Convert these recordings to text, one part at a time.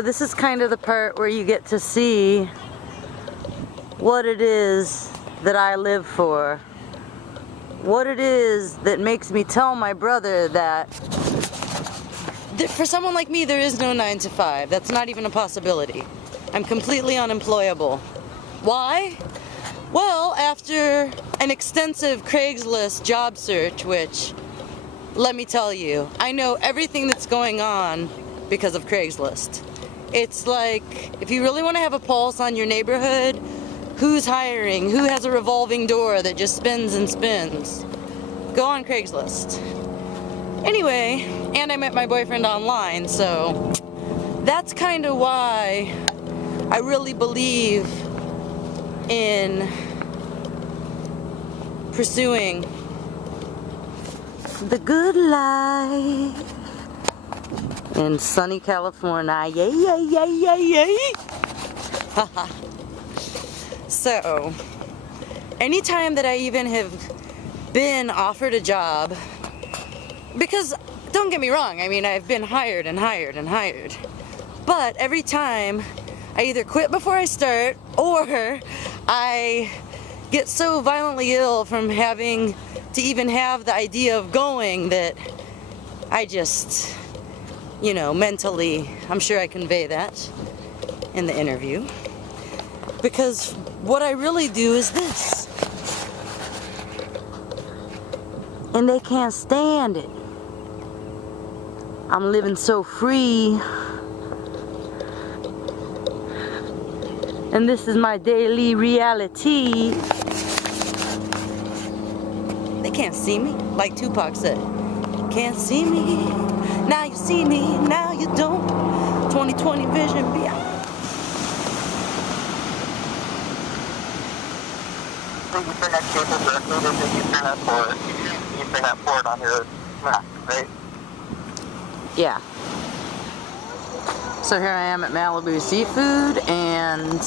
So this is kind of the part where you get to see what it is that I live for. What it is that makes me tell my brother that for someone like me, there is no 9 to 5. That's not even a possibility. I'm completely unemployable. Why? Well, after an extensive Craigslist job search, which, let me tell you, I know everything that's going on because of Craigslist. It's like, if you really want to have a pulse on your neighborhood, who's hiring, who has a revolving door that just spins and spins, go on Craigslist. Anyway, and I met my boyfriend online, so that's kind of why I really believe in pursuing the good life in sunny California. Yay, yay, yay, yay, yay. So, anytime that I even have been offered a job, because don't get me wrong, I mean, I've been hired and hired and hired, but every time I either quit before I start or I get so violently ill from having to even have the idea of going that I just, you know, mentally, I'm sure I convey that in the interview. Because what I really do is this. And they can't stand it. I'm living so free. And this is my daily reality. They can't see me, like Tupac said. Can't see me, now you see me, now you don't. 2020 vision beyond. You turn that cable directly, then you turn that forward. You turn that forward on your map, right? Yeah. So here I am at Malibu Seafood, and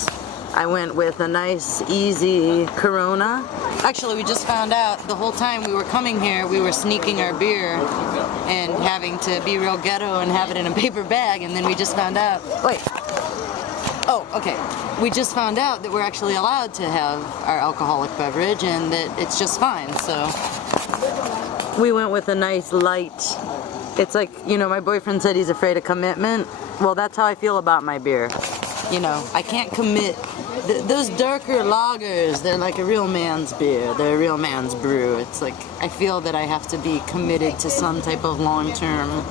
I went with a nice, easy Corona. Actually, we just found out the whole time we were coming here, we were sneaking our beer and having to be real ghetto and have it in a paper bag, and then we just found out, wait. Oh, okay. We just found out that we're actually allowed to have our alcoholic beverage and that it's just fine, so. We went with a nice light. It's like, you know, my boyfriend said he's afraid of commitment. Well, that's how I feel about my beer. You know, I can't commit. Those darker lagers, they're like a real man's beer. They're a real man's brew. It's like, I feel that I have to be committed to some type of long-term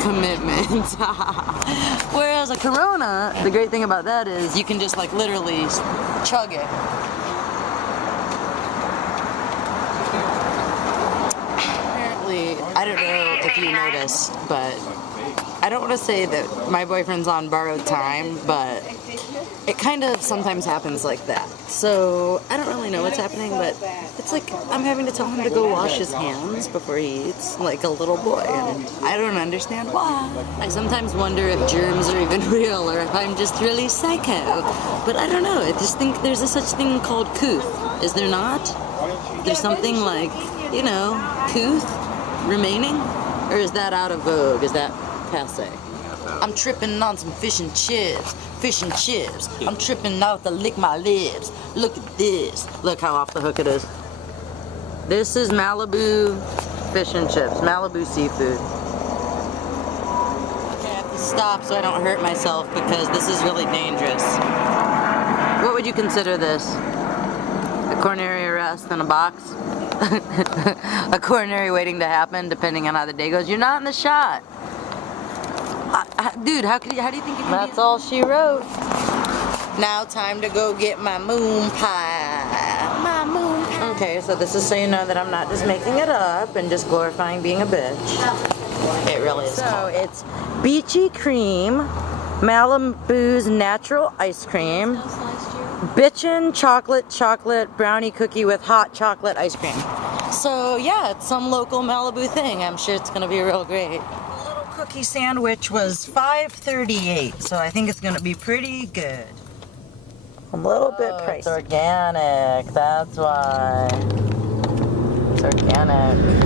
commitment. Whereas a Corona, the great thing about that is you can just like literally chug it. Apparently, I don't know if you noticed, but I don't want to say that my boyfriend's on borrowed time, but it kind of sometimes happens like that. So I don't really know what's happening, but it's like I'm having to tell him to go wash his hands before he eats, like a little boy, and I don't understand why. I sometimes wonder if germs are even real or if I'm just really psycho, but I don't know. I just think there's a such thing called couth. Is there not? There's something like, you know, couth remaining? Or is that out of vogue? Is that passe? I'm tripping on some fish and chips. Fish and chips. I'm tripping out to lick my lips. Look at this. Look how off the hook it is. This is Malibu fish and chips. Malibu seafood. Okay, I have to stop so I don't hurt myself because this is really dangerous. What would you consider this? A coronary arrest in a box? A coronary waiting to happen depending on how the day goes. You're not in the shot. Dude, how do you think you can? That's all she wrote. Now time to go get my moon pie. My moon pie. Okay, so this is so you know that I'm not just making it up and just glorifying being a bitch. It really is. So it's Beachy Cream, Malibu's natural ice cream, Bitchin' chocolate brownie cookie with hot chocolate ice cream. So yeah, it's some local Malibu thing. I'm sure it's gonna be real great. Cookie sandwich was $5.38, so I think it's gonna be pretty good. A little bit pricey. It's organic, that's why. It's organic.